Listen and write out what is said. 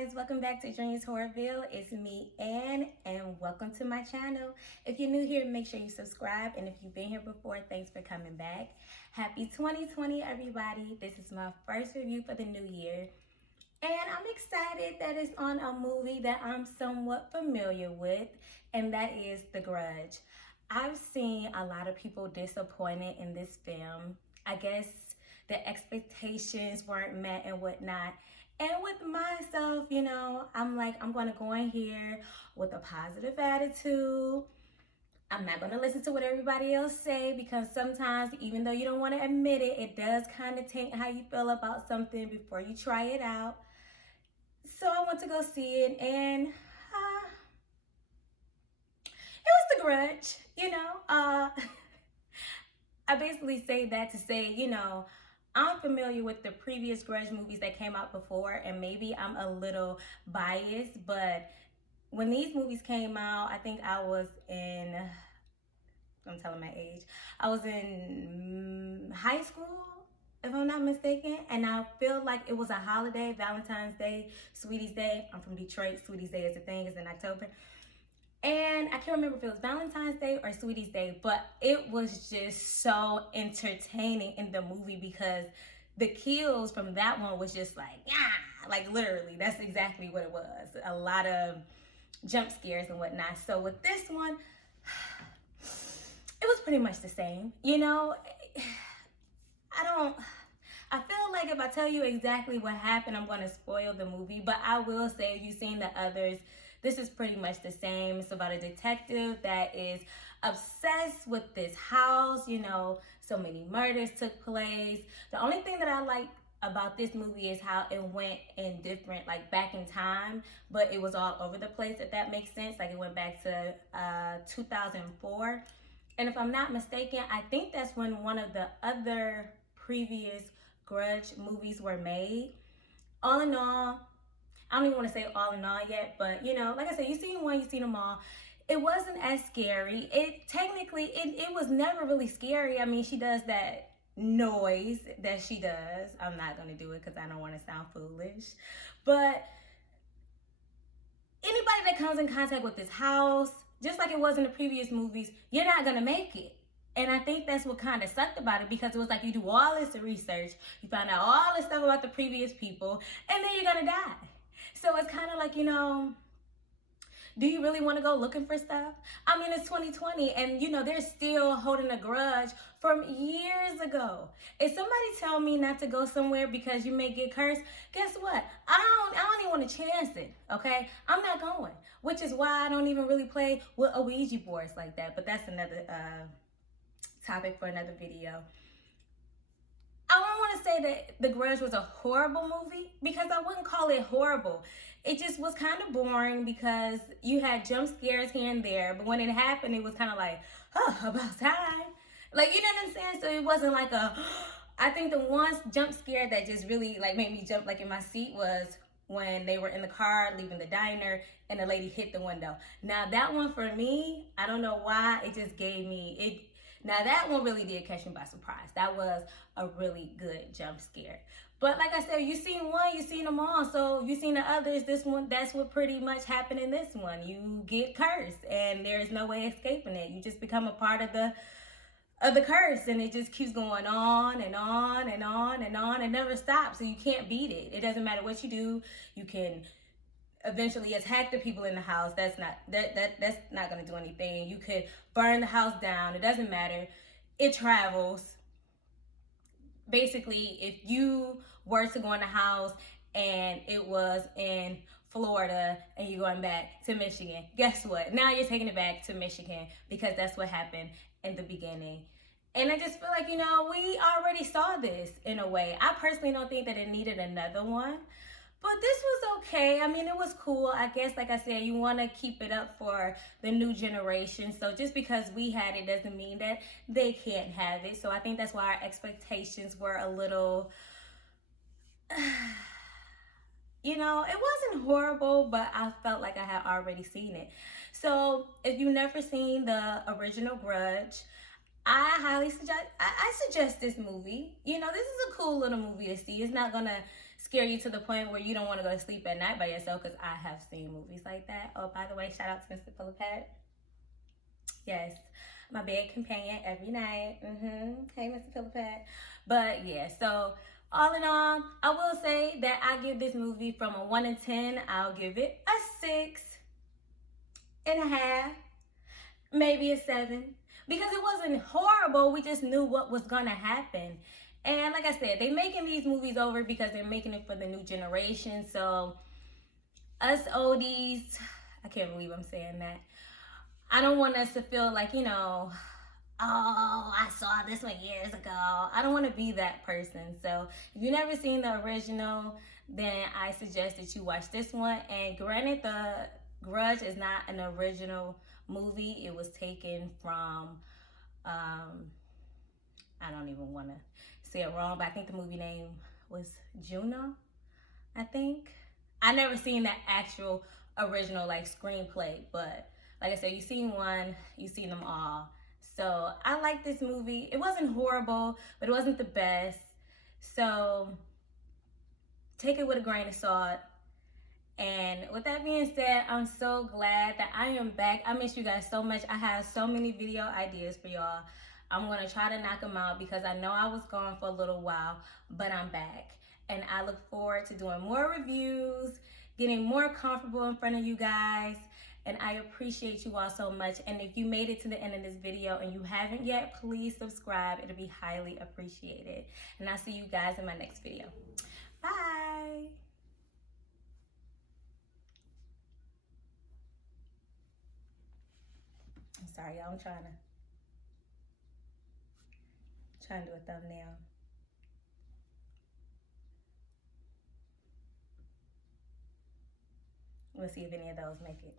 guys, welcome back to DreamsHorrorVille. It's me, Ann, and welcome to my channel. If you're new here, make sure you subscribe, and if you've been here before, thanks for coming back. Happy 2020, everybody. This is my first review for the new year, and I'm excited that it's on a movie that I'm somewhat familiar with, and that is The Grudge. I've seen a lot of people disappointed in this film. I guess the expectations weren't met and whatnot. And with myself, I'm like, I'm going to go in here with a positive attitude. I'm not going to listen to what everybody else say, because sometimes, even though you don't want to admit it, it does kind of taint how you feel about something before you try it out. So I went to go see it, and it was The Grudge, I basically say that to say, I'm familiar with the previous Grudge movies that came out before, and maybe I'm a little biased, but when these movies came out, I think I was in, I'm telling my age, I was in high school, if I'm not mistaken, and I feel like it was a holiday, Valentine's Day, Sweetie's Day. I'm from Detroit, Sweetie's Day is a thing, it's in October. And I can't remember if it was Valentine's Day or Sweetie's Day, but it was just so entertaining in the movie, because the kills from that one was just like, like literally, that's exactly what it was. A lot of jump scares and whatnot. So with this one, it was pretty much the same. I feel like if I tell you exactly what happened, I'm going to spoil the movie, but I will say, if you've seen the others, this is pretty much the same. It's about a detective that is obsessed with this house. So many murders took place. The only thing that I like about this movie is how it went in different, like back in time, but it was all over the place, if that makes sense. Like it went back to 2004. And if I'm not mistaken, I think that's when one of the other previous Grudge movies were made. All in all, I don't even want to say all in all yet, but like I said, you've seen one, you've seen them all. It wasn't as scary. It was never really scary. I mean, she does that noise that she does. I'm not going to do it because I don't want to sound foolish. But anybody that comes in contact with this house, just like it was in the previous movies, you're not going to make it. And I think that's what kind of sucked about it, because it was like you do all this research, you find out all this stuff about the previous people, and then you're going to die. So it's kind of like, do you really want to go looking for stuff? I mean, it's 2020, and they're still holding a grudge from years ago. If somebody tell me not to go somewhere because you may get cursed, guess what? I don't even want to chance it, okay? I'm not going, which is why I don't even really play with Ouija boards like that. But that's another topic for another video. I don't want to say that The Grudge was a horrible movie, because I wouldn't call it horrible. It just was kind of boring, because you had jump scares here and there, but when it happened, it was kind of like, about time. Like, you know what I'm saying? So it wasn't like I think the one jump scare that just really like made me jump like in my seat was when they were in the car leaving the diner and the lady hit the window. Now that one for me, I don't know why, it just gave me it. Now that one really did catch me by surprise. That was a really good jump scare. But like I said, you've seen one, you've seen them all. So you've seen the others. This one, that's what pretty much happened in this one. You get cursed, and there's no way escaping it. You just become a part of the curse, and it just keeps going on and on and on and on and never stops. So you can't beat it. It doesn't matter what you do. You can eventually attack the people in the house. That's not going to do anything. You could burn the house down. It doesn't matter. It travels. Basically, if you were to go in the house and it was in Florida and you're going back to Michigan, guess what? Now you're taking it back to Michigan, because that's what happened in the beginning. And I just feel like, we already saw this in a way. I personally don't think that it needed another one. But this was okay. I mean, it was cool. I guess, like I said, you want to keep it up for the new generation. So just because we had it doesn't mean that they can't have it. So I think that's why our expectations were a little, it wasn't horrible, but I felt like I had already seen it. So if you've never seen the original Grudge, I highly suggest this movie. This is a cool little movie to see. It's not going to scare you to the point where you don't want to go to sleep at night by yourself, because I have seen movies like that. Oh, by the way, shout out to Mr. Pillow Pet. Yes, my bed companion every night. Hey, Mr. Pillow Pet. But yeah, so all in all, I will say that I give this movie from a 1 to 10, I'll give it a 6.5, maybe a 7. Because it wasn't horrible, we just knew what was gonna happen. And like I said, they're making these movies over because they're making it for the new generation. So us oldies, I can't believe I'm saying that. I don't want us to feel like, you know, oh, I saw this one years ago. I don't want to be that person. So if you've never seen the original, then I suggest that you watch this one. And granted, the Grudge is not an original movie. It was taken from, I don't even want to say it wrong, but I think the movie name was Juno, I think. I never seen that actual original like screenplay, but like I said, you've seen one, you've seen them all. So I like this movie. It wasn't horrible, but it wasn't the best. So take it with a grain of salt. And with that being said, I'm so glad that I am back. I miss you guys so much. I have so many video ideas for y'all. I'm going to try to knock them out because I know I was gone for a little while, but I'm back. And I look forward to doing more reviews, getting more comfortable in front of you guys. And I appreciate you all so much. And if you made it to the end of this video and you haven't yet, please subscribe. It'll be highly appreciated. And I'll see you guys in my next video. Bye. I'm sorry, y'all. I'm trying to do a thumbnail. We'll see if any of those make it.